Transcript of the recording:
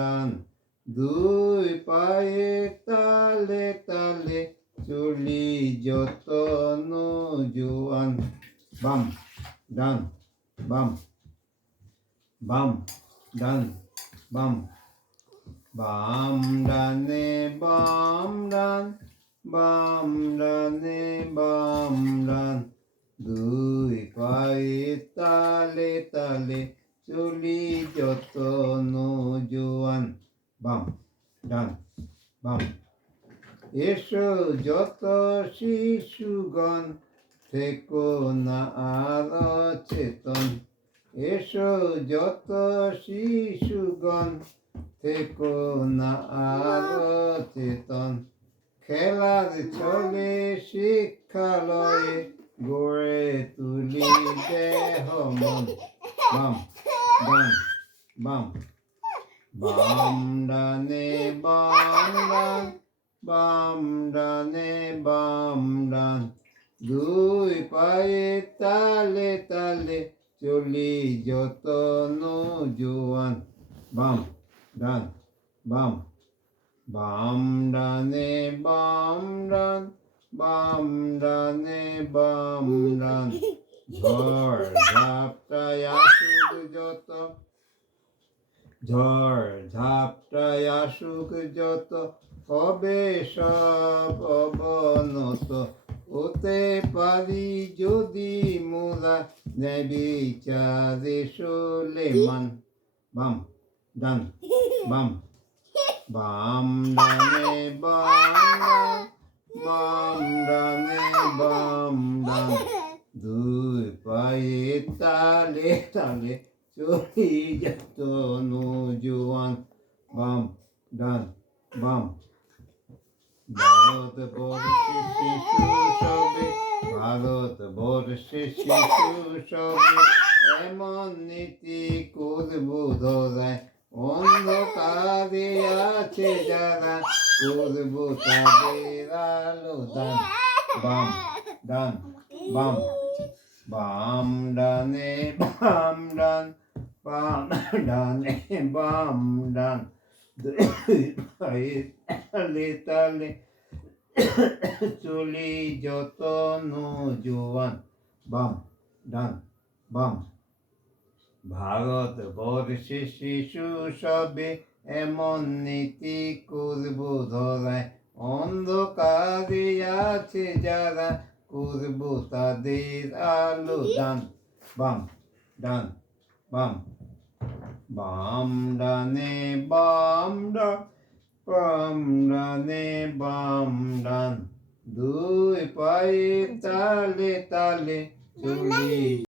ডান দুই পায়ে তালে তালে চলি যতন জোয়ান বাম ডান বাম বাম ডান বাম বাম ডানে বাম ডান বাম ডানে বাম ডান দুই পায়ে তালে তালে চলি যতন জোয়ান বাম ডান বাম এসো যত শিশুগণ থেকো না আর অচেতন এসো যত শিশুগণ থেকো না আর অচেতন খেলার ছলে শিক্ষালয়ে গড়ে তুলি দেহ মন বাম ডান বাম বাম ডানে বাম ডান বাম ডানে বাম ডান দুই পায়ে তালে তালে চলি যতন জোয়ান বাম ডান বাম বাম ডানে বাম ডান বাম ডানে বাম ডান ঝড় ঝাপটায় আসুক যত ঝড় ঝাপটায় আসুক যত হবে সব অবনত হতে পারি যদি মোরা নেবিচারে সোলেমান বাম ডান বাম বাম ডানে বাম ডান বাম ডানে বাম ডান দুই পায়ে তালে তালে চলি যতন জোয়ান বাম ডান বাম ভারত বর্ষে শিশু সবে ভারত বর্ষে শিশু সবে এমন নীতি করব ধরায় অন্ধকারে আছে যারা করব তাদের আলো দান বাম ডান বাম বাম ডানে বাম ডান বাম ডানে বাম ডান দুই পায়ে তালে তালে চলি যতন জোয়ান বাম ডান বাম ভারত বর্ষে শিশু সবে এমন নীতি করব ধরায় অন্ধকারে আছে যারা করব তাদের আলো দান বাম ডান বাম বাম ডানে বাম ডান বাম ডানে বাম ডান দুই পায়ে তালে তালে চলি